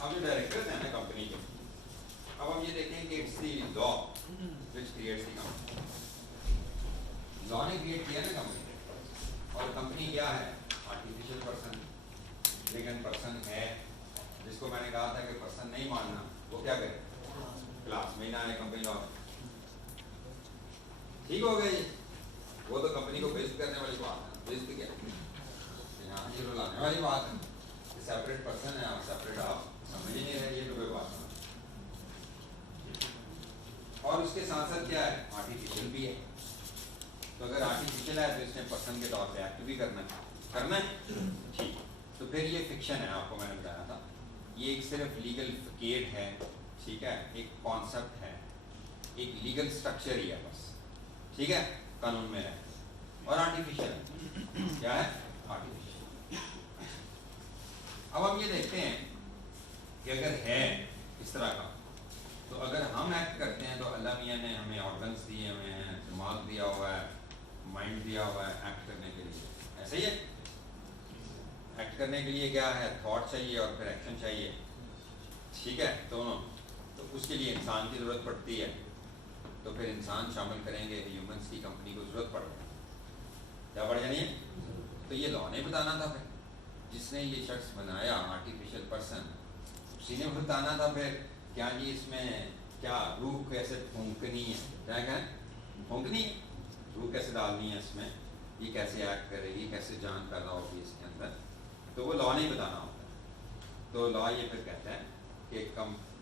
अब जो डायरेक्टर्स हैं ना कंपनी के, अब हम ये देखें कि it's the law which creates the company. Law ने क्रिएट किया ना कंपनी, और कंपनी क्या है? Artificial person. लेकिन पर्सन है, जिसको मैंने कहा था कि पर्सन नहीं मानना, वो क्या करे? क्लास में ना आए कंपनी लॉ। ठीक हो गया ये? वो तो कंपनी को बेइज्जत करने वाली बात है। बेइज्जत क्या यहाँ जीरो लाने वाली बात है। सेपरेट पर्सन है आप, सेपरेट आप समझ ही नहीं रहे, ये तो कोई बात नहीं। और उसके साथ साथ क्या है? आर्टिफिशियल भी है। तो अगर आर्टिफिशियल है तो इसने पर्सन के तौर पे एक्ट भी करना है ठीक। तो फिर ये फिक्शन है, आपको मैंने बताया था, ये एक सिर्फ लीगल फिकेट है, ठीक है, एक कॉन्सेप्ट है, एक लीगल स्ट्रक्चर ही है बस, ठीक है, कानून में है। और आर्टिफिशियल है, क्या है? आर्टिफिशियल। अब हम ये देखते हैं कि अगर है इस तरह का, तो अगर हम एक्ट करते हैं तो अल्लाह मियाँ ने हमें ऑर्गन्स दिए हुए हैं, दिमाग दिया हुआ है, माइंड दिया हुआ है एक्ट करने के लिए, ऐसे ही है। एक्ट करने के लिए क्या है? थॉट चाहिए और फिर एक्शन चाहिए, ठीक है, दोनों। तो उसके लिए इंसान की ज़रूरत पड़ती है, तो फिर इंसान शामिल करेंगे, ह्यूमंस की कंपनी को ज़रूरत पड़ रही है, क्या पड़ जानी है? तो ये लॉ ने बताना था, फिर जिसने ये शख्स बनाया आर्टिफिशियल पर्सन, उसी ने बताना था फिर क्या जी इसमें क्या रूह कैसे फूंकनी है, क्या कहें फूंकनी है, रूह कैसे डालनी है इसमें, ये कैसे एक्ट करेगी, कैसे जान पैदा होगी इसके अंदर, तो वो लॉ नहीं बताना होता। तो लॉ ये फिर कहता है कि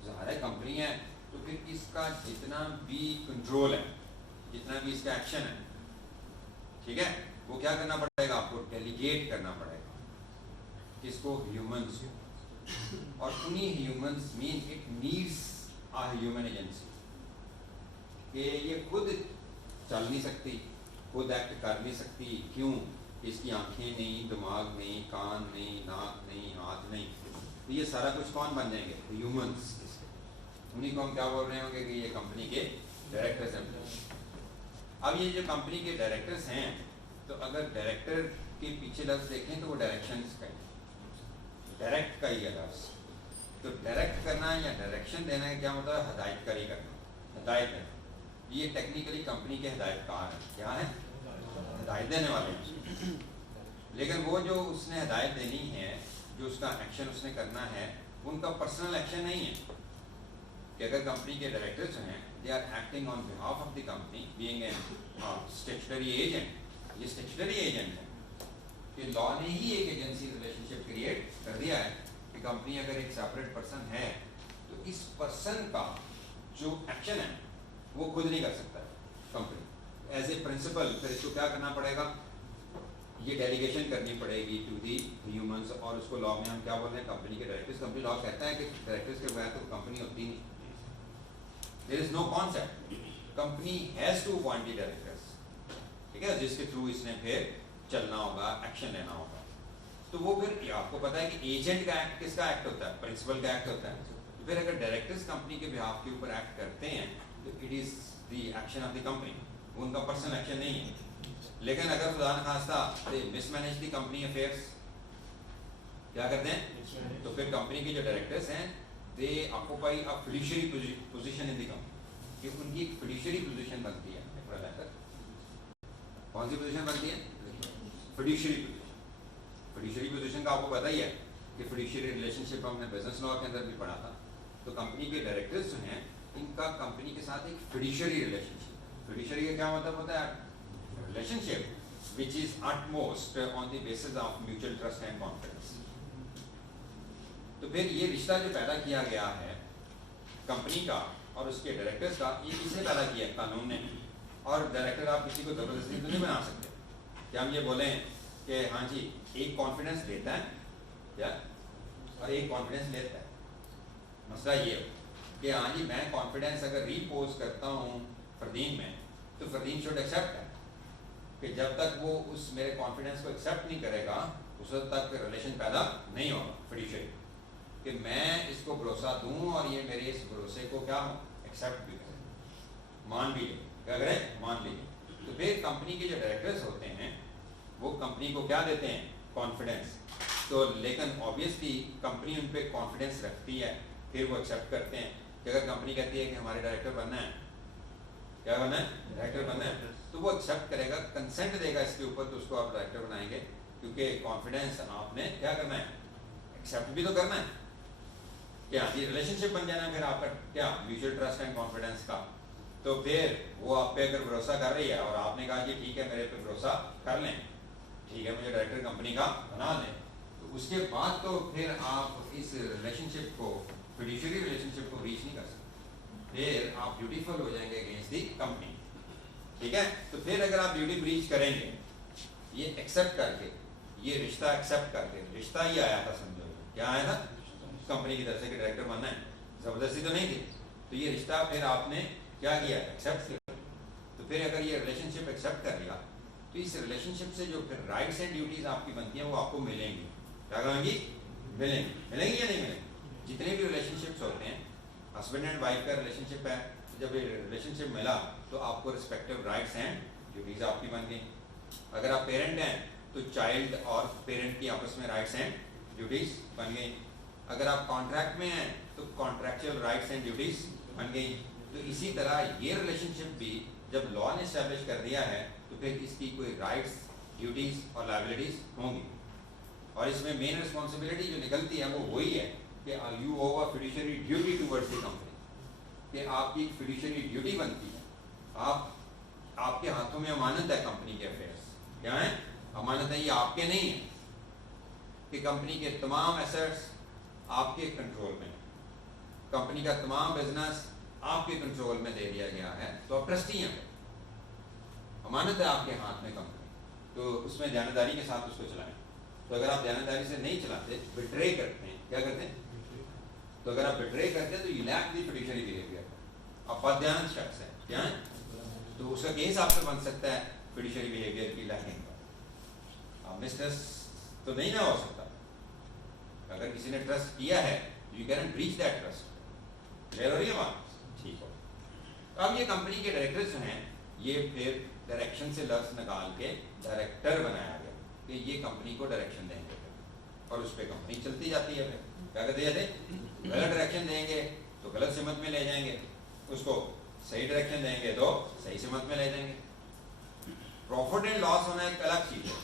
ज़ाहिर है कंपनी है, तो फिर इसका जितना भी कंट्रोल है, जितना भी इसका एक्शन है, ठीक है, वो क्या करना पड़ेगा? आपको डेलीगेट करना पड़ेगा, किसको? ह्यूमंस को। और उन्हीं humans mean it needs a human agency, कि ये खुद चल नहीं सकती, खुद एक्ट कर नहीं सकती। क्यों? इसकी आंखें नहीं, दिमाग नहीं, कान नहीं, नाक नहीं, हाथ नहीं, तो ये सारा कुछ कौन बन जाएंगे? ह्यूमंस। उन्हीं को हम क्या बोल रहे होंगे कि ये कंपनी के डायरेक्टर्स हैं। अब ये जो कंपनी के डायरेक्टर्स हैं, तो अगर डायरेक्टर के पीछे लफ्ज़ देखें तो वो डायरेक्शंस का ही, डायरेक्ट का ही है लफ्ज़। तो डायरेक्ट करना या डायरेक्शन देना है, क्या मतलब? हदायतकारी करना, हदायत है। ये टेक्निकली कंपनी के हदायतकार हैं, क्या है? हदायत देने वाले हैं। लेकिन वो जो उसने हदायत देनी है, जो उसका एक्शन उसने करना है, उनका पर्सनल एक्शन नहीं है। कि अगर कंपनी के डायरेक्टर्स हैं, they are acting on behalf of the company, being an statutory agent. ये स्टैट्यूटरी एजेंट है कि लॉ ने ही एक एजेंसी रिलेशनशिप क्रिएट कर दिया है कि कंपनी अगर एक सेपरेट पर्सन है, तो इस पर्सन का जो एक्शन है वो खुद नहीं कर सकता कंपनी एज ए प्रिंसिपल। फिर इसको क्या करना पड़ेगा? ये डेलीगेशन करनी पड़ेगी टू दी ह्यूमंस। और उसको लॉ में हम क्या बोल रहे हैं? कंपनी के डायरेक्टर्स। कंपनी लॉ कहता है कि डायरेक्टर्स के बगैर तो कंपनी होती नहीं, there is no concept, company has to appoint the directors, ठीक है, जिसके थ्रू इसने फिर चलना होगा, एक्शन लेना होगा। तो वो फिर आपको पता है कि एजेंट का एक्ट किसका एक्ट होता है? प्रिंसिपल का एक्ट होता है। तो फिर अगर डायरेक्टर्स कंपनी के बिहाफ के ऊपर एक्ट करते हैं, तो it is the action of the company, उनका पर्सनल एक्शन नहीं है। लेकिन अगर खुदा न खास्ता दे मिसमैनेज द कंपनी अफेयर्स, क्या करते हैं? तो फिर कंपनी के जो डायरेक्टर्स हैं, दे occupy a fiduciary position in the company, कि उनकी एक फिड्यूशियरी पोजीशन बनती है। कौन सी पोजीशन बनती है? Fiduciary position. फिड्यूशियरी पोजीशन का आपको पता ही है कि फिड्यूशियरी रिलेशनशिप हमने बिजनेस लॉ के अंदर भी पढ़ा था। तो कंपनी के डायरेक्टर्स जो हैं, इनका कंपनी के साथ एक फिड्यूशियरी रिलेशनशिप। फिड्यूशियरी का क्या मतलब होता है? Relationship which is utmost on the basis of mutual trust and confidence. तो फिर ये रिश्ता जो पैदा किया गया है कंपनी का और उसके डायरेक्टर्स का, ये किसने पैदा किया? कानून ने। और डायरेक्टर आप किसी को जबरदस्ती तो नहीं बना सकते। क्या हम ये बोलें कि हाँ जी एक कॉन्फिडेंस देता है क्या और एक कॉन्फिडेंस लेता है? मसला ये हो कि हाँ जी मैं कॉन्फिडेंस अगर रीपोज करता हूँ फरदीन में, तो फरदीन शुड एक्सेप्ट है कि जब तक वो उस मेरे कॉन्फिडेंस को एक्सेप्ट नहीं करेगा, उस वक्त तक रिलेशन पैदा नहीं होगा फिड्यूशियरी, कि मैं इसको भरोसा दूँ और ये मेरे इस भरोसे को क्या एक्सेप्ट भी करे, मान भी ले, क्या करे? मान लीजिए। तो फिर कंपनी के जो डायरेक्टर्स होते हैं वो कंपनी को क्या देते हैं? कॉन्फिडेंस। तो लेकिन ऑब्वियसली कंपनी उन पर कॉन्फिडेंस रखती है, फिर वो एक्सेप्ट करते हैं कि अगर कंपनी कहती है कि हमारे डायरेक्टर बनना है, क्या बनना है, डायरेक्टर बनना है, तो वो एक्सेप्ट करेगा, कंसेंट देगा इसके ऊपर, तो उसको आप डायरेक्टर बनाएंगे, क्योंकि कॉन्फिडेंस आपने क्या करना है, एक्सेप्ट भी तो करना है, क्या ये रिलेशनशिप बन जाना है फिर आपका क्या, म्यूचुअल ट्रस्ट एंड कॉन्फिडेंस का। तो फिर वो आप पे अगर भरोसा कर रही है और आपने कहा कि ठीक है मेरे पे भरोसा कर लें, ठीक है मुझे डायरेक्टर कंपनी का बना दें, तो उसके बाद तो फिर आप इस रिलेशनशिप को, फिड्यूशियरी रिलेशनशिप को रीच नहीं कर सकते, फिर आप ब्यूटीफुल हो जाएंगे अगेंस्ट दी कंपनी, ठीक है। तो फिर अगर आप ड्यूटी ब्रीच करेंगे, ये एक्सेप्ट करके, ये रिश्ता एक्सेप्ट करके, रिश्ता ही आया था समझो, क्या आया था, कंपनी की तरफ से कि डायरेक्टर बनना है, जबरदस्ती तो नहीं थी, तो ये रिश्ता फिर आपने क्या किया, एक्सेप्ट किया। तो फिर अगर ये रिलेशनशिप एक्सेप्ट कर लिया, तो इस रिलेशनशिप से जो फिर राइट्स एंड ड्यूटीज आपकी बनती हैं वो आपको मिलेंगी, क्या कहेंगी, मिलेंगी, मिलेंगी या नहीं मिलेंगी। जितने भी रिलेशनशिप्स होते हैं, हस्बैंड एंड वाइफ का रिलेशनशिप है, जब ये रिलेशनशिप मिला तो आपको रिस्पेक्टिव राइट्स एंड ड्यूटीज आपकी बन गई। अगर आप पेरेंट हैं तो चाइल्ड और पेरेंट की आपस में राइट्स एंड ड्यूटीज बन गई। अगर आप कॉन्ट्रैक्ट में हैं तो कॉन्ट्रैक्चुअल राइट्स एंड ड्यूटीज बन गई। तो इसी तरह ये रिलेशनशिप भी जब लॉ ने एस्टैब्लिश कर दिया है तो फिर इसकी कोई राइट्स, ड्यूटीज और लायबिलिटीज होंगी, और इसमें मेन रिस्पॉन्सिबिलिटी जो निकलती है वो वही है कि you owe a fiduciary duty towards the company, कि आपकी फिड्यूशियरी ड्यूटी बनती है, आपके हाथों में अमानत है कंपनी के अफेयर्स, क्या है अमानत है, ये आपके नहीं है कि कंपनी के तमाम एसेट्स आपके कंट्रोल में, कंपनी का तमाम बिजनेस आपके कंट्रोल में दे दिया गया है, तो आप ट्रस्टी हैं, अमानत है आपके हाथ में कंपनी, तो उसमें ध्यानदारी के साथ उसको चलाएं। तो अगर आप ध्यानदारी से नहीं चलाते, बिट्रे करते हैं, क्या करते हैं, तो अगर आप बिट्रे करते हैं तो you lack the fiduciary behaviour, आप बदध्यान शख्स है, क्या है, तो उसका केस आपसे बन सकता है फिड्यूशियरी बिहेवियर की लैकिंग पर। आप मिसट्रस्ट तो नहीं ना हो सकता, अगर किसी ने ट्रस्ट किया है you can breach that trust, clear हो रही है बात, ठीक हो। तो अब ये कंपनी के डायरेक्टर्स जो हैं, ये फिर डायरेक्शन से लफ्ज निकाल के डायरेक्टर बनाया गया कि ये कंपनी को डायरेक्शन देंगे, और उस पर कंपनी चलती जाती है। फिर क्या कहते जाते, गलत डायरेक्शन देंगे तो गलत सिमत में ले जाएंगे, उसको सही डायरेक्शन देंगे तो सही सिमत में ले जाएंगे। प्रॉफिट एंड लॉस होना एक अलग चीज है,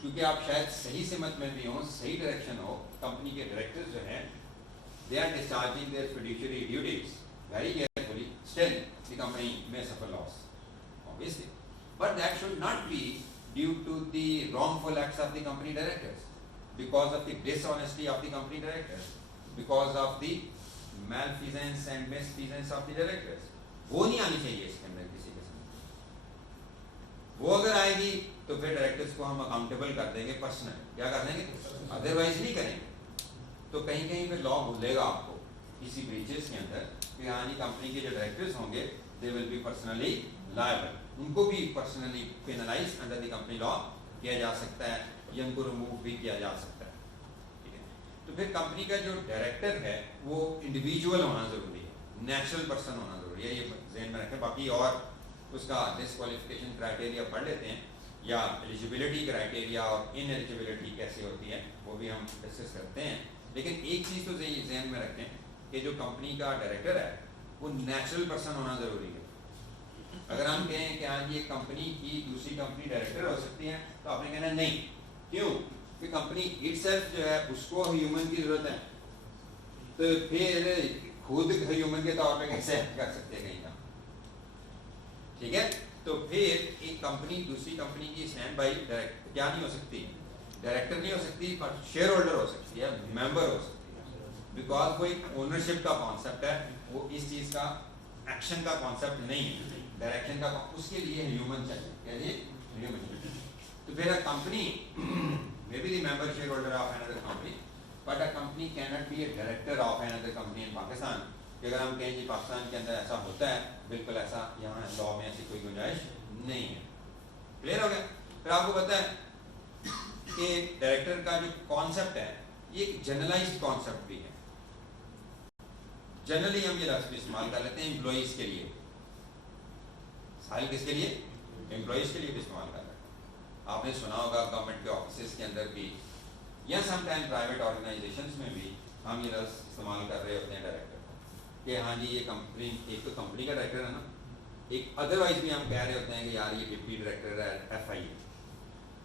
क्योंकि आप शायद सही सिमत में भी हो, सही डायरेक्शन हो, कंपनी के डायरेक्टर्स जो हैं they are discharging their fiduciary duties very carefully, still the company may suffer loss, obviously, but that should not be due to the wrongful acts of the company directors, because of the dishonesty of the company directors, because of the malfeasance and misfeasance of the directors. वो नहीं आनी चाहिए इसके अंदर किसी के साथ, वो अगर आएगी तो फिर डायरेक्टर्स को हम अकाउंटेबल कर देंगे पर्सनल, क्या कर देंगे, अदरवाइज नहीं करेंगे। तो कहीं कहीं पे लॉ भूलेगा आपको किसी ब्रीचेस के अंदर कि हाँ जी कंपनी के जो डायरेक्टर्स होंगे they will be personally liable, उनको भी personally penalise under the company law किया जा सकता है, या उनको रिमूव भी किया जा सकता है, ठीक है। तो फिर कंपनी का जो डायरेक्टर है वो इंडिविजुअल होना जरूरी है, नेचुरल पर्सन होना जरूरी है, ये ध्यान में रखें। बाकी और उसका डिस्क्वालिफिकेशन क्राइटेरिया पढ़ लेते हैं, या एलिजिबिलिटी क्राइटेरिया और इनएलिजिबिलिटी कैसे होती है वो भी हम डिस्कस करते हैं। लेकिन एक चीज़ तो ध्यान में रखें कि जो कंपनी का डायरेक्टर है वो नेचुरल पर्सन होना ज़रूरी है। अगर हम कहें कि हाँ जी एक कंपनी की दूसरी कंपनी डायरेक्टर हो सकती है, तो आपने कहना नहीं, क्यों, कि कंपनी इटसेल्फ जो है उसको ह्यूमन की ज़रूरत है, तो फिर खुद ह्यूमन के तौर पे कैसे कर सकते हैं कहीं का, ठीक है। तो फिर एक कंपनी दूसरी कंपनी की स्टैंड बाई डायरेक्टर क्या नहीं हो सकती, डायरेक्टर नहीं हो सकती, पर शेयर होल्डर हो सकती है, मेंबर हो सकती है, बिकॉज वो एक ओनरशिप का कॉन्सेप्ट है, वो इस चीज़ का एक्शन का कॉन्सेप्ट नहीं है, डायरेक्शन का, उसके लिए ह्यूमन चाहिए, क्या चाहिए, ह्यूमन। तो फिर a company may be the member share holder of another company, but a company can not be A director of another company इन पाकिस्तान। कि अगर हम कहें कि पाकिस्तान के अंदर ऐसा होता है, बिल्कुल ऐसा यहाँ लॉ में ऐसी कोई गुंजाइश नहीं है, क्लियर हो गया। फिर आपको पता है कि डायरेक्टर का जो कॉन्सेप्ट है ये एक जनरलाइज्ड कॉन्सेप्ट भी है, जनरली हम ये लफ्ज़ भी इस्तेमाल कर लेते हैं एम्प्लॉइज के लिए, साहिल किसके लिए, एम्प्लॉइज के लिए भी इस्तेमाल कर लेते हैं। आपने सुना होगा गवर्नमेंट के ऑफिस के अंदर भी या समटाइम प्राइवेट ऑर्गेनाइजेशंस में भी हम ये लफ्ज़ इस्तेमाल कर रहे होते हैं डायरेक्टर कि हाँ जी ये कंपनी, एक तो कंपनी का डायरेक्टर है ना, एक अदरवाइज भी हम कह रहे होते हैं कि यार ये डिप्टी डायरेक्टर है FI,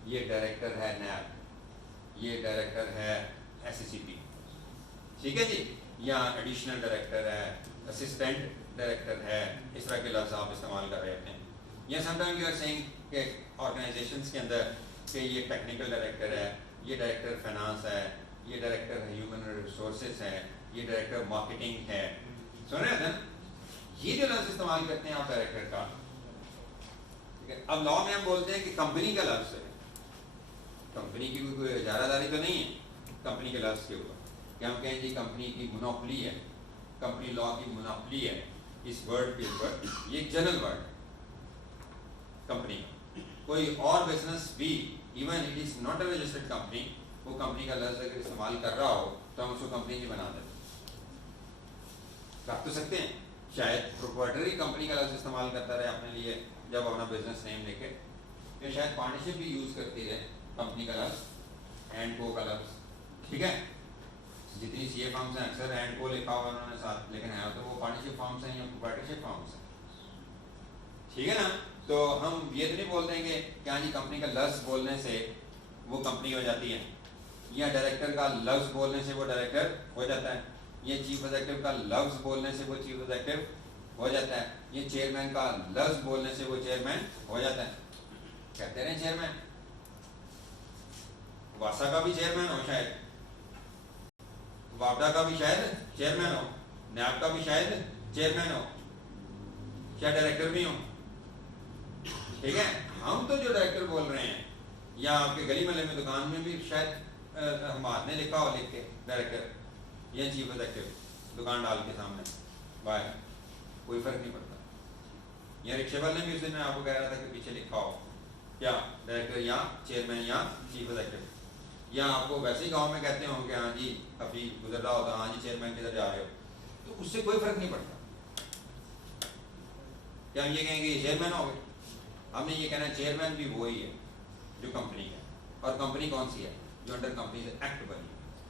ये डायरेक्टर है NAB, ये डायरेक्टर है SCCP, ठीक है जी, या एडिशनल डायरेक्टर है, असिस्टेंट डायरेक्टर है, इस तरह के लफ्ज़ आप इस्तेमाल कर रहे होते हैं। या समटाइम यू आर सेइंग कि ऑर्गेनाइजेशंस के अंदर कि ये टेक्निकल डायरेक्टर है, ये डायरेक्टर फाइनेंस है, ये डायरेक्टर ह्यूमन रिसोर्सेज है, ये डायरेक्टर मार्केटिंग है, सुन रहे हैं? ये जो लफ्ज़ इस्तेमाल करते हैं आप डायरेक्टर का, ठीक है। अब लॉ में हम बोलते हैं कि कंपनी का लफ्ज़ है, कंपनी की कोई इजारादारी तो नहीं है कंपनी के लफ्ज़ के ऊपर, कि हम कहें जी कंपनी की मोनोपोली है, कंपनी लॉ की मोनोपोली है इस वर्ड के ऊपर, ये जनरल वर्ड है कंपनी का। कोई और बिजनेस भी, even it is not a registered company, वो कंपनी का लफ्ज़ अगर इस्तेमाल कर रहा हो तो हम उसको कंपनी नहीं बना देते, कर तो सकते हैं, शायद प्रोप्राइटरी कंपनी का लफ्ज़ इस्तेमाल करता रहे अपने लिए जब अपना बिजनेस नेम लेके, या शायद पार्टनरशिप भी यूज़ करती है कंपनी का लफ्ज़, एंड को का लफ्ज़, ठीक है। जितनी CA फर्म्स हैं अक्सर एंड को लिखा हुआ उन्होंने साथ, लेकिन है तो वो पार्टनरशिप फर्म्स हैं या प्रोप्राइटरशिप फर्म्स हैं, ठीक है ना। तो हम ये तो नहीं बोलते हैं कि क्या जी कंपनी का लफ्ज़ बोलने से वो कंपनी हो जाती है, या डायरेक्टर का लफ्ज़ बोलने से वो डायरेक्टर हो जाता है, ये चीफ एग्जीक्यूटिव का लफ्ज़ बोलने से वो चीफ एग्जीक्यूटिव हो जाता है, ये चेयरमैन का लफ्ज़ बोलने से वो चेयरमैन हो जाता है। कहते रहे चेयरमैन, वासा का भी चेयरमैन हो शायद, वापडा का भी शायद चेयरमैन हो, नैब का भी शायद चेयरमैन हो, क्या डायरेक्टर भी हो, ठीक है। हम तो जो डायरेक्टर बोल रहे हैं, या आपके गली महल्ले में दुकान में भी शायद हम ने लिखा हो लिख के डायरेक्टर या चीफ एग्जीक्यूटिव दुकान डाल के सामने बाहर, कोई फर्क नहीं पड़ता। या रिक्शे वाले भी उस दिन मैं आपको कह रहा था कि पीछे लिखा हो क्या डायरेक्टर या चेयरमैन या चीफ एग्जीक्यूटिव, या आपको वैसे ही गांव में कहते होंगे हाँ जी कभी गुजर रहा होता, हाँ जी चेयरमैन किधर जा रहे हो, तो उससे कोई फर्क नहीं पड़ता। क्या हम ये कहेंगे चेयरमैन हो गए? हमने ये कहना है चेयरमैन भी वही है जो कंपनी है, और कंपनी कौन सी है? जो अंडर कंपनी एक्ट बनी,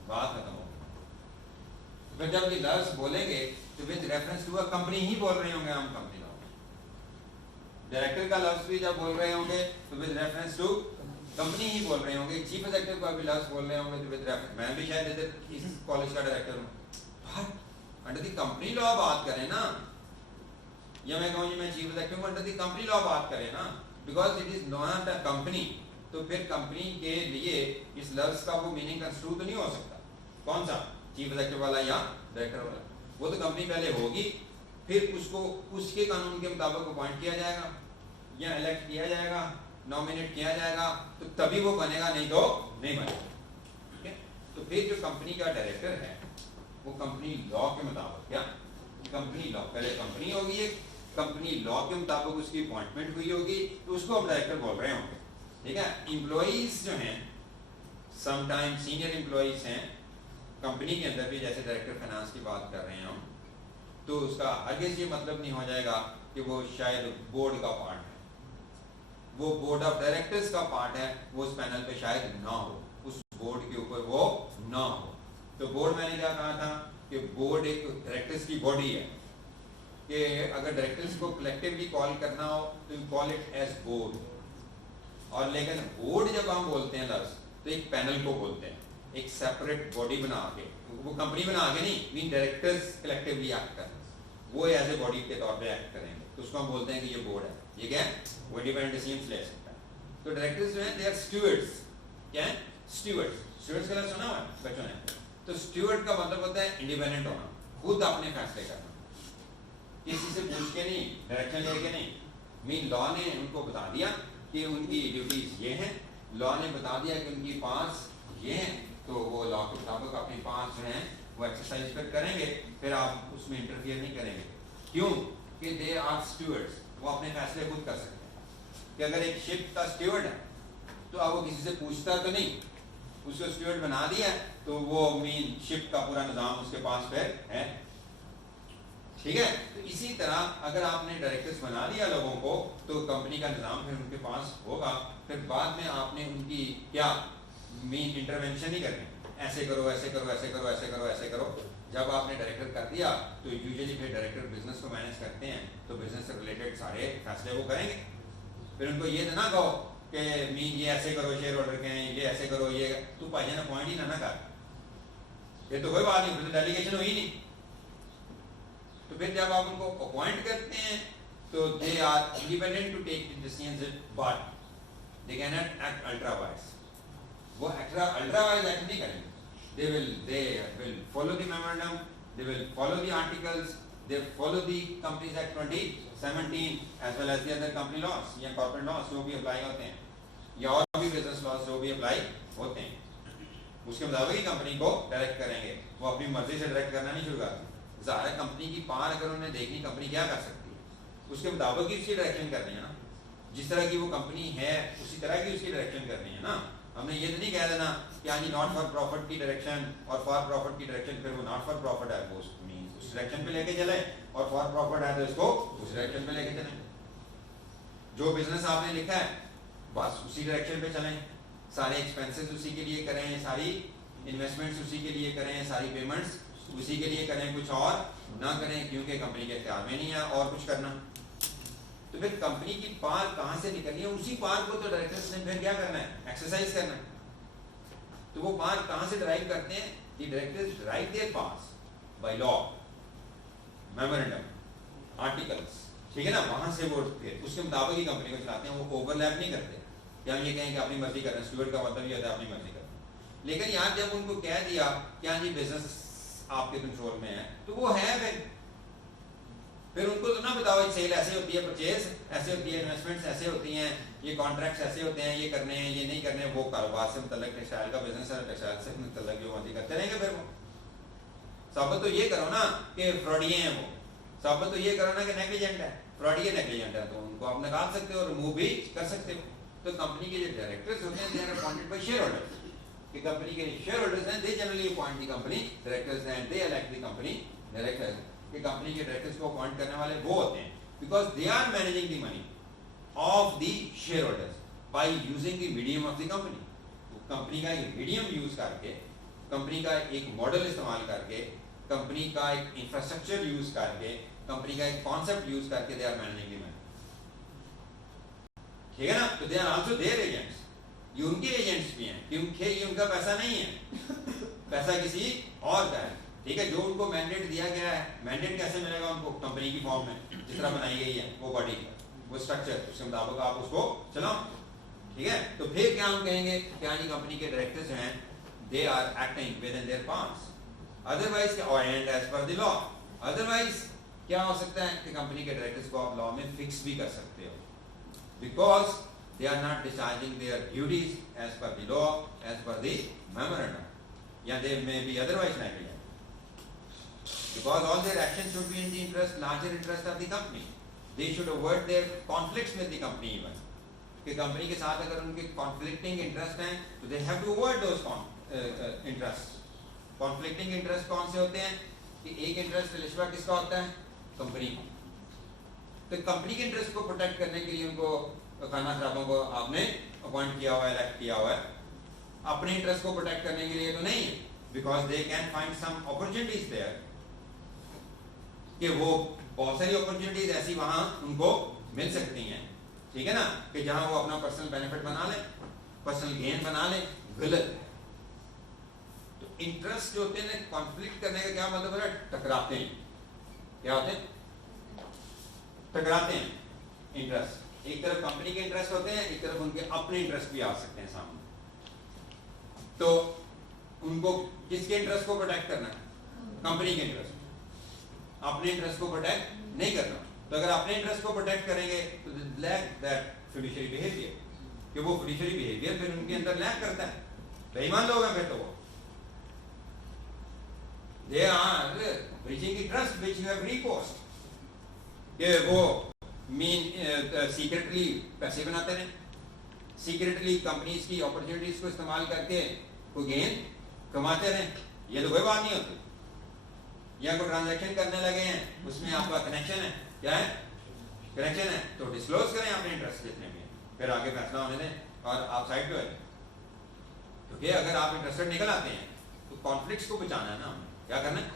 बात खत्म हो गई। फिर जब ये लफ्ज़ बोलेंगे तो with reference to a company ही बोल रहे होंगे हम, कंपनी लॉ। डायरेक्टर का लफ्ज़ भी जब बोल रहे होंगे तो विद रेफरेंस टू कंपनी ही बोल रहे होंगे, चीफ एग्जीक्यूटिव का भी लफ्ज़ बोल रहे होंगे तो विद रेफरेंस, मैं भी शायद इधर इस कॉलेज का डायरेक्टर हूँ, अंडर द कंपनी लॉ बात करें ना, या मैं कहूँ मैं chief executive under the company law बात करें ना, because it is not a company, तो फिर कंपनी के लिए इस लफ्ज़ का वो मीनिंग कंस्ट्रू तो नहीं हो सकता। कौन सा? चीफ एग्जीक्यूटिव वाला या डायरेक्टर वाला? वो तो कंपनी पहले होगी, फिर उसको उसके कानून के मुताबिक अपॉइंट किया जाएगा या इलेक्ट किया जाएगा, नॉमिनेट किया जाएगा, तो तभी वो बनेगा, नहीं तो नहीं बनेगा, ठीक है। तो फिर जो कंपनी का डायरेक्टर है वो कंपनी लॉ के मुताबिक, क्या कंपनी लॉ, पहले कंपनी होगी एक, कंपनी लॉ के मुताबिक उसकी अपॉइंटमेंट हुई होगी, तो उसको हम डायरेक्टर बोल रहे होंगे, ठीक है। एम्प्लॉइज जो हैं, समटाइम सीनियर एम्प्लॉइज हैं कंपनी के अंदर भी, जैसे डायरेक्टर फाइनेंस की बात कर रहे हैं हम, तो उसका हरगिज़ ये मतलब नहीं हो जाएगा कि वो शायद बोर्ड का पार्ट है, वो बोर्ड ऑफ डायरेक्टर्स का पार्ट है, वो उस पैनल पे शायद ना हो, उस बोर्ड के ऊपर वो ना हो। तो बोर्ड मैंने क्या कहा था कि बोर्ड एक डायरेक्टर्स की बॉडी है, कि अगर डायरेक्टर्स को कलेक्टिवली कॉल करना हो तो you call it as board, और लेकिन बोर्ड जब हम बोलते हैं लफ्ज़ तो एक पैनल को बोलते हैं, एक सेपरेट बॉडी बना के, वो कंपनी बना के नहीं, मीन डायरेक्टर्स कलेक्टिवली एक्ट करना, वो एज ए बॉडी के तौर पे एक्ट करेंगे, तो उसको हम बोलते हैं कि ये बोर्ड है, ये क्या है, वो इंडिपेंडेंट डिसीजंस ले सकता है। तो डायरेक्टर्स जो हैं दे आर स्टूवर्ड्स, क्या है? स्टूवर्ड्स, स्टूवर्ड्स का लफ्ज़ सुना हुआ है बच्चों ने? तो स्टूवर्ड का मतलब होता है इंडिपेंडेंट होना, खुद अपने फैसले करना, किसी से पूछ के नहीं, डायरेक्शन लेके नहीं। मीन लॉ ने उनको बता दिया कि उनकी ड्यूटीज ये हैं, लॉ ने बता दिया कि उनकी पास ये हैं, तो वो लॉ के मुताबिक अपनी पास जो हैं वो एक्सरसाइज फिर करेंगे, फिर आप उसमें इंटरफियर नहीं करेंगे। क्यों? कि दे आर स्टूवर्ड्स, वो अपने फैसले खुद कर सकते हैं। कि अगर एक शिप का स्टूवर्ड है तो अब वो किसी से पूछता तो नहीं, उसको स्टूवर्ड बना दिया तो वो मीन शिप का पूरा निज़ाम उसके पास फिर है, ठीक है। तो इसी तरह अगर आपने डायरेक्टर्स बना दिया लोगों को, तो कंपनी का निज़ाम फिर उनके पास होगा, फिर बाद में आपने उनकी क्या मीन इंटरवेंशन नहीं करनी, ऐसे करो ऐसे करो ऐसे करो ऐसे करो ऐसे करो। जब आपने डायरेक्टर कर दिया तो यूजुअली फिर डायरेक्टर बिजनेस को मैनेज करते हैं, तो बिजनेस से रिलेटेड सारे फैसले वो करेंगे। फिर उनको ये ना कहो कि मीन ये ऐसे करो शेयर होल्डर के हैं, ये ऐसे करो, ये तू भाई ना पॉइंट ही ना कर, ये तो कोई बात नहीं, फिर डेलीगेशन हुई नहीं। तो फिर जब आप उनको अपॉइंट करते हैं तो they are independent to take decisions, but they can not act ultra vires. वो अल्ट्रा वाइज एक्ट नहीं करेंगे। they will follow the memorandum, they will follow the articles, they follow the Companies Act 2017 as well as the other company laws या corporate laws जो भी apply होते हैं, या और भी बिजनेस लॉज जो भी अप्लाई होते हैं, उसके मुताबिक ही कंपनी को डायरेक्ट करेंगे। वो अपनी मर्जी से डायरेक्ट करना नहीं शुरू करते। ज़ाहिर कंपनी की पार अगर उन्हें देखनी कंपनी क्या कर सकती है, उसके मुताबिक ही उसकी डायरेक्शन करनी है ना। जिस तरह की वो कंपनी है उसी तरह की उसकी डायरेक्शन करनी है ना। हमने ये तो नहीं कह देना कि हाँ जी नॉट फॉर प्रॉफिट की डायरेक्शन और फॉर प्रॉफिट की डायरेक्शन, फिर वो नॉट फॉर प्रॉफिट है वो उस डायरेक्शन पे लेके चले, और फॉर प्रॉफिट है तो इसको उस डायरेक्शन पे लेके चले। जो बिजनेस आपने लिखा है बस उसी डायरेक्शन पे चलें, सारे एक्सपेंसेस उसी के लिए करें, सारी इन्वेस्टमेंट्स उसी के लिए करें, सारी पेमेंट्स उसी के लिए करें, कुछ और ना करें, क्योंकि कंपनी के इख्तियार में नहीं है और कुछ करना। तो फिर कंपनी की पार कहां से निकलनी है, उसी पार को तो डायरेक्टर्स ने फिर क्या करना है, एक्सरसाइज करना है। तो वो पार कहां से ड्राइव करते हैं, the directors drive their powers by law, memorandum, articles, ठीक है ना, वहां से वो फिर उसके मुताबिक ही कंपनी को चलाते हैं। वो ओवरलैप नहीं करते कि हम ये कहें कि अपनी मर्जी कर रहे हैं, स्टूवर्ड का मतलब ये होता है अपनी मर्जी कर रहे हैं। लेकिन यार जब उनको कह दिया कि हाँ जी बिजनेस आपके कंट्रोल में है, तो वो है फिर उनको तो ना बताओ सेल ऐसे होती है, परचेज ऐसे होती है, इन्वेस्टमेंट्स ऐसे होती हैं, ये कॉन्ट्रैक्ट्स ऐसे होते हैं, ये करने हैं ये नहीं करने। वो कारोबार से मुतल्लिक टेक्सटाइल का बिजनेस है, टेक्सटाइल से मुतल्लिक जो मर्जी करते रहेंगे। फिर वो साबित तो ये करो ना कि फ्रॉडिये हैं, वो साबित तो ये करो ना कि नेग्लिजेंट है। फ्रॉडिये नेग्लिजेंट है तो उनको आप निकाल सकते हो, रिमूव भी कर सकते हो। तो कंपनी के जो डायरेक्टर्स होते हैं they are appointed by shareholders, कि कंपनी के शेयर होल्डर्स हैं, they generally appoint the company directors and they elect the company directors. कि कंपनी के डायरेक्टर्स को अपॉइंट करने वाले वो होते हैं, because they are managing the money of the shareholders by using the medium of the company. Company का एक मीडियम यूज करके, कंपनी का एक मॉडल इस्तेमाल करके, कंपनी का एक इंफ्रास्ट्रक्चर यूज करके, कंपनी का एक कॉन्सेप्ट यूज करके they are managing the money, ठीक है ना। तो they are also their agents, ये उनके एजेंट्स भी हैं, क्योंकि ये उनका पैसा नहीं है, पैसा किसी और का है, ठीक है। जो उनको मैंडेट दिया गया है, मैंडेट कैसे मिलेगा उनको, कंपनी की फॉर्म में जिस तरह बनाई गई है वो बॉडी, वो स्ट्रक्चर, उसके मुताबिक आप उसको चलाओ, ठीक है। तो फिर क्या हम कहेंगे कि हाँ जी कंपनी के डायरेक्टर्स हैं, they are acting within their powers, otherwise क्या, and as per the law. Otherwise क्या हो सकता है कि कंपनी के डायरेक्टर्स को आप लॉ में फिक्स भी कर सकते हो, because they are not discharging their duties as per the law, as per the memorandum, या they may be otherwise negligent, because all their actions should be in the larger interest of the company. They should avoid their conflicts with the company even. कि company के साथ अगर उनके conflicting interest हैं तो they have to avoid those interests. Conflicting interest कौन से होते हैं कि एक interest लिश्वा किसका होता है, कंपनी को। तो कंपनी के इंटरेस्ट को प्रोटेक्ट करने के लिए उनको खाना खराबों को आपने अपॉइंट किया हुआ है, इलेक्ट किया हुआ है। अपने इंटरेस्ट को प्रोटेक्ट करने के लिए तो नहीं है, because they can find some opportunities there, कि वो बहुत सारी अपॉर्चुनिटीज ऐसी वहां उनको मिल सकती हैं, ठीक है ना, कि जहां वो अपना पर्सनल बेनिफिट बना ले, पर्सनल गेन बना ले, गलत है। तो इंटरेस्ट जो होते हैं कॉन्फ्लिक्ट करने का क्या मतलब है, टकराते हैं। क्या होते हैं, टकराते हैं इंटरेस्ट। एक तरफ कंपनी के इंटरेस्ट होते हैं, एक तरफ उनके अपने इंटरेस्ट भी आ सकते हैं सामने। तो उनको किसके इंटरेस्ट को प्रोटेक्ट करना है, कंपनी के इंटरेस्ट, अपने इंटरेस्ट को प्रोटेक्ट नहीं करना। तो अगर अपने इंटरेस्ट को प्रोटेक्ट करेंगे तो लैक दैट फिडुशियरी बिहेवियर, कि वो फिडुशियरी बिहेवियर फिर उनके अंदर लैक करता है, बेईमान लोग हैं फिर तो वो, they are breaching the trust which you have reposed, कि वो मीन सीक्रेटली पैसे बनाते रहे, सीक्रेटली कंपनीज की अपॉर्चुनिटीज को इस्तेमाल करके कोई गेन कमाते रहे। ये तो कोई बात नहीं होती। या कोई ट्रांजैक्शन करने लगे हैं, उसमें आपका कनेक्शन है, क्या है, कनेक्शन है, तो डिस्क्लोज करें अपने इंटरेस्ट जितने भी हैं, फिर आगे फैसला होने दें और आप साइड पे हो। क्योंकि अगर आप इंटरेस्टेड निकल आते हैं तो कॉन्फ्लिक्ट्स को बचाना है ना, हमें क्या करना है,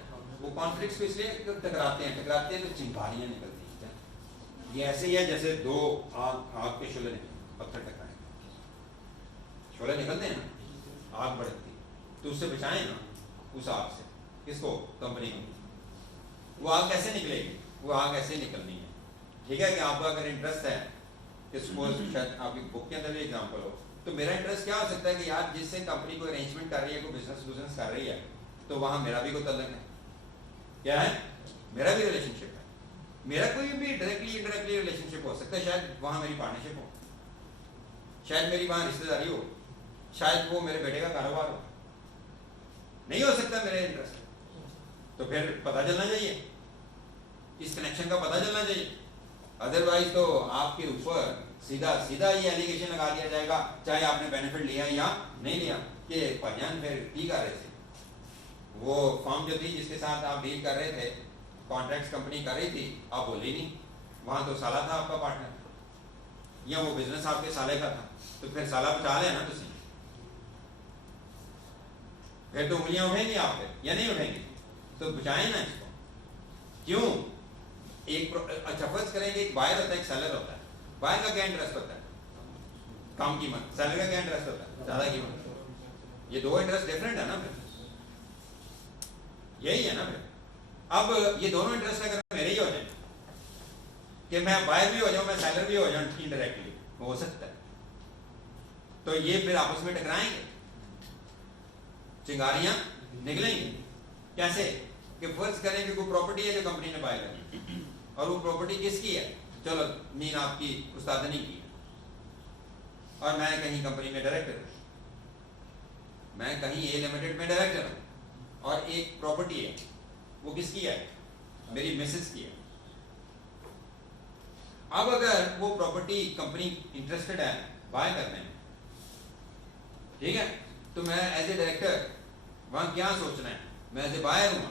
वो कॉन्फ्लिक्ट्स को इसलिए टकराते हैं तो चिंगारियां निकलती हैं। ये ऐसे ही है जैसे दो आग के शोले पत्थर टकराए, शोले निकलते हैं ना, आग बढ़ती, तो उससे बचाएं ना उस आग से, किसको, कंपनी को। वो आग कैसे निकलेगी, वो आग ऐसे निकलनी है, ठीक है। कि आपका अगर इंटरेस्ट है कि सपोज शायद आपकी बुक के अंदर भी एग्जांपल हो, तो मेरा इंटरेस्ट क्या हो सकता है कि यार जिससे कंपनी को अरेंजमेंट कर रही है, कोई बिजनेस कर रही है, तो वहाँ मेरा भी कोई तल्लक है, क्या है, मेरा भी रिलेशनशिप है, मेरा कोई भी डायरेक्टली इनडायरेक्टली रिलेशनशिप हो सकता है, शायद वहाँ मेरी पार्टनरशिप हो, शायद मेरी वहाँ रिश्तेदारी हो, शायद वो मेरे बेटे का कारोबार हो, नहीं हो सकता मेरे इंटरेस्ट, तो फिर पता चलना चाहिए, इस कनेक्शन का पता चलना चाहिए। अदरवाइज तो आपके ऊपर सीधा सीधा ये एलिगेशन लगा दिया जाएगा, चाहे आपने बेनिफिट लिया या नहीं लिया, कि भाईजान फिर की कर रहे थे, वो फर्म जो थी जिसके साथ आप डील कर रहे थे, कॉन्ट्रैक्ट्स कंपनी कर रही थी, आप बोले ही नहीं, वहां तो साला था आपका पार्टनर, या वो बिजनेस आपके साले का था, तो फिर साला बचा ले ना तुम, फिर तो उंगलियां उठेंगी आप पे या नहीं उठेंगी, तो बचाएं ना इसको। क्यों, एक अच्छा फर्ज करेंगे, एक बायर होता है, एक सेलर होता है, बायर का क्या इंटरेस्ट होता है, कम कीमत, सेलर का क्या इंटरेस्ट होता है, ज्यादा कीमत, ये दो इंटरेस्ट डिफरेंट है ना, फिर यही है ना। फिर अब ये दोनों इंटरेस्ट अगर मेरे ही हो जाए, कि मैं बायर भी हो जाऊं, मैं सेलर भी हो जाऊं इनडायरेक्टली, हो सकता है, तो ये फिर आपस में टकराएंगे, चिंगारियां निकलेंगी। कैसे, कि फर्ज करें कि कोई प्रॉपर्टी है जो कंपनी ने बाय करनी, और वो प्रॉपर्टी किसकी है, चलो मीन आपकी उस्तादनी की है, और मैं कहीं कंपनी में डायरेक्टर हूं, मैं कहीं ए लिमिटेड में डायरेक्टर हूं, और एक प्रॉपर्टी है, वो किसकी है, मेरी मिसेस की है। अब अगर वो प्रॉपर्टी कंपनी इंटरेस्टेड है बाय करने में, ठीक है, तो मैं एज ए डायरेक्टर वहां क्या सोचना है, मैं एज ए बायर हूं,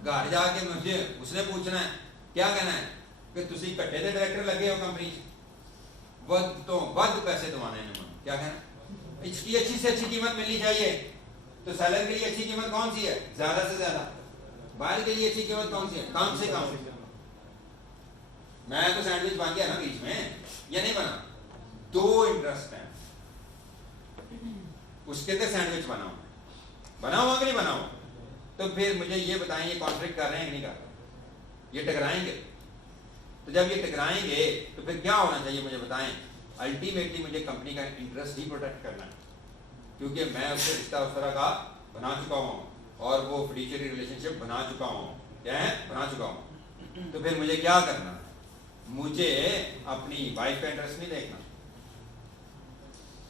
घर जाके मुझे उसने पूछना है, क्या कहना है कि तुसी कट्टे दे डायरेक्टर लगे हो कंपनी से, वध तो वध पैसे दवाने ने, क्या कहना, इसकी अच्छी से अच्छी कीमत मिलनी चाहिए, तो सेलर के लिए अच्छी कीमत कौन सी है, ज्यादा से ज्यादा, बायर के लिए अच्छी कीमत कौन सी है, कम से कम। मैं तो सैंडविच बन गया ना बीच में, या नहीं बना, दो इंटरेस्ट है, उसके तो सैंडविच बनाऊं कि नहीं बनाऊं, तो फिर मुझे ये बताएं, ये कॉन्फ्लिक्ट कर रहे हैं कि नहीं कर रहे, ये टकराएंगे, तो जब ये टकराएंगे तो फिर क्या होना चाहिए मुझे बताएं, अल्टीमेटली मुझे कंपनी का इंटरेस्ट ही प्रोटेक्ट करना है, क्योंकि मैं उससे रिश्ता उस तरह का बना चुका हूँ, और वो फिड्यूशियरी रिलेशनशिप बना चुका हूँ, क्या है, बना चुका हूँ, तो फिर मुझे क्या करना है, मुझे अपनी वाइफ का इंटरेस्ट नहीं देखना,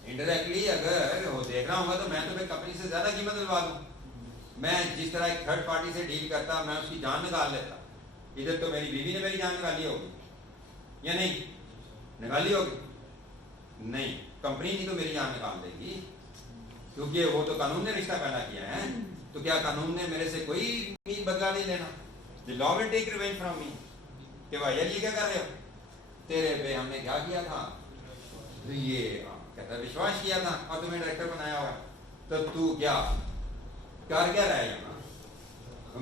इंडायरेक्टली अगर वो देख रहा होगा तो मैं तो फिर कंपनी से ज्यादा कीमत दिलवा दूं, मैं जिस तरह एक थर्ड पार्टी से डील करता, मैं उसकी जान निकाल लेता, इधर तो मेरी बीवी ने मेरी जान निकाली होगी या नहीं, निकाली होगी, नहीं, कंपनी नहीं तो मेरी जान निकाल देगी, क्योंकि वो तो कानून ने रिश्ता पैदा किया है, तो क्या कानून ने मेरे से कोई बदला नहीं लेना, the law will take revenge from me, कि भाई यार ये क्या कर रहे हो, तेरे पे हमने क्या किया था, तो ये कहता विश्वास किया था और तुम्हें डायरेक्टर बनाया हुआ, तो तू क्या कर क्या रहा है यहाँ,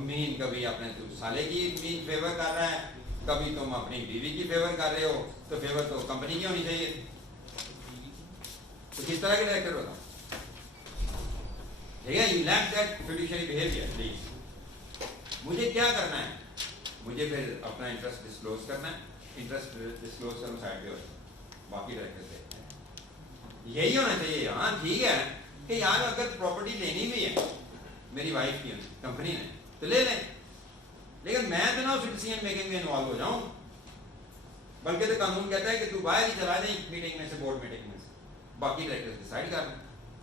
मीन कभी अपने तू साले की मीन फेवर कर रहा है, कभी तुम अपनी बीवी की फेवर कर रहे हो, तो फेवर तो कंपनी की होनी चाहिए, तो किस तरह के डायरेक्टर होता, ठीक है, you lack that fiduciary behaviour please. मुझे क्या करना है, मुझे फिर अपना इंटरेस्ट डिस्क्लोज करना है, इंटरेस्ट डिस्क्लोज करूँ साइड पे, बाकी डायरेक्टर देखते हैं, यही होना चाहिए। हाँ ठीक है कि यार अगर प्रॉपर्टी लेनी भी है मेरी वाइफ की कंपनी ने, तो ले लें, लेकिन मैं तो ना उस डिसीजन मेकिंग में इन्वॉल्व हो जाऊं, बल्कि तो कानून कहता है कि तू बाहर ही चला जाए मीटिंग में से, बोर्ड मीटिंग में से, बाकी डायरेक्टर्स डिसाइड कर लें,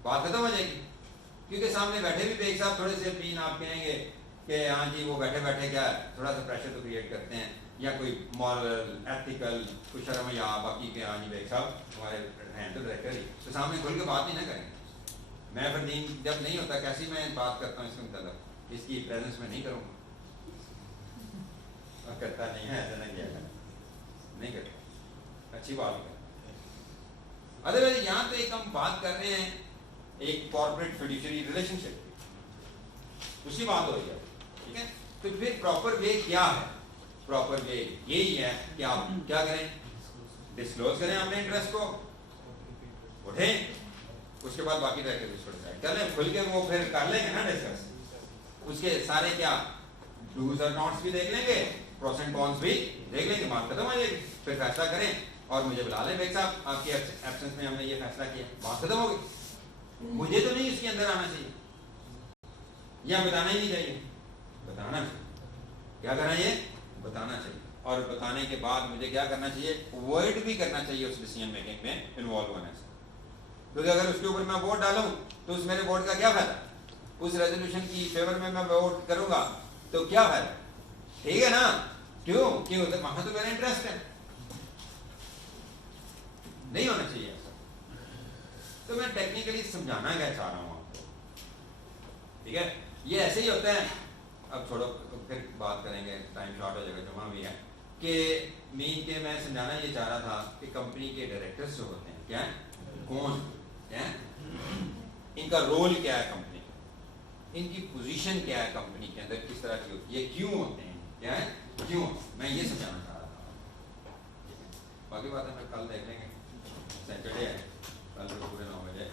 बात खत्म हो जाएगी, क्योंकि सामने बैठे भी बेग साहब थोड़े से पीन आप कहेंगे कि हाँ जी वो बैठे बैठे क्या थोड़ा सा प्रेशर तो क्रिएट करते हैं, या कोई मॉरल एथिकल कुछ शर्म या बाकी के हाँ जी बेग साहब हमारे हैं तो डायरेक्टर ही, तो सामने खुल के बात नहीं ना करेंगे, मैं फिर दिन जब नहीं होता कैसी मैं बात करता हूँ इसका मतलब, इसकी प्रेजेंस में नहीं करूँगा, करता नहीं है, ऐसा नहीं किया नहीं करता, अच्छी बात है। अदरवाइज यहाँ तो एक हम बात कर रहे हैं एक कॉर्पोरेट फिड्यूशियरी रिलेशनशिप, उसकी बात हो रही है, ठीक है। तो फिर प्रॉपर वे क्या है? प्रॉपर वे यही है कि आप क्या करें, डिस्क्लोज करें अपने इंटरेस्ट को, उठें, उसके बाद बाकी रह के कर लें खुल के, वो फिर कर लेंगे ना डिस्कस, उसके सारे क्या डूज और नॉट्स भी देख लेंगे, प्रोस एंड कॉन्स भी देख लेंगे, बात खत्म हो जाएगी, फिर फैसला करें और मुझे बुला लें, बेग साहब आपकी एब्सेंस में हमने ये फैसला किया, बात खत्म हो गई। मुझे तो नहीं इसके अंदर आना चाहिए, या बताना ही नहीं चाहिए, बताना चाहिए। क्या करना चाहिए? बताना चाहिए। और बताने के बाद मुझे क्या करना चाहिए? वर्ड भी करना चाहिए उस डिसीजन मेकिंग में इन्वॉल्व होने से, क्योंकि अगर उसके ऊपर मैं वोट डालूं तो उस मेरे वोट का क्या फायदा? उस रेजोल्यूशन की फेवर में मैं वोट करूंगा तो क्या फायदा? ठीक है ना? क्यों? तो वहां तो मेरा इंटरेस्ट है, नहीं होना चाहिए ऐसा। तो मैं टेक्निकली समझाना क्या चाह रहा हूं आपको, ठीक है? ये ऐसे ही होता है। अब छोड़ो, फिर बात करेंगे, टाइम शॉर्ट हो जाएगा, जुमा भी है कि मीन के मैं समझाना ये चाह रहा था कि कंपनी के डायरेक्टर्स जो होते हैं, क्या है, कौन है, इनका रोल क्या है कंपनी, इनकी पोजीशन क्या है कंपनी के अंदर, किस तरह की होती है, क्यों होते हैं, क्या है, क्यों, मैं ये समझाना चाह रहा था। बाकी बातें मैं कल देख लेंगे, सैटरडे है, कल तो पूरे 9 बजे